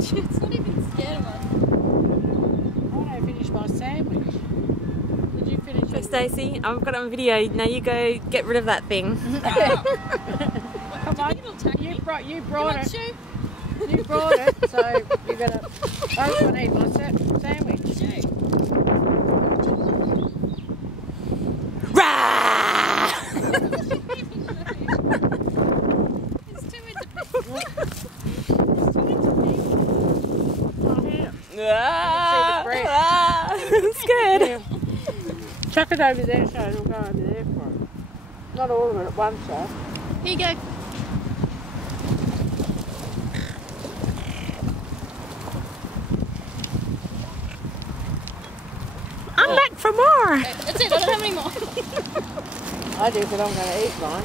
It's not even scared of us. I finished my sandwich. Did you finish it? Stacey, I've got it on video. Now you go get rid of that thing. Come on, you brought it. You brought it, so you're gonna both gonna eat my sandwich. Rah! It's too independent. Oh, here. Ah, bread. ah, I'm scared. Yeah. Chuck it over there so it'll go over there for it. Not all of it at once, though. Here you go. I'm back for more. That's it, I don't have any more. I do, but I'm going to eat mine.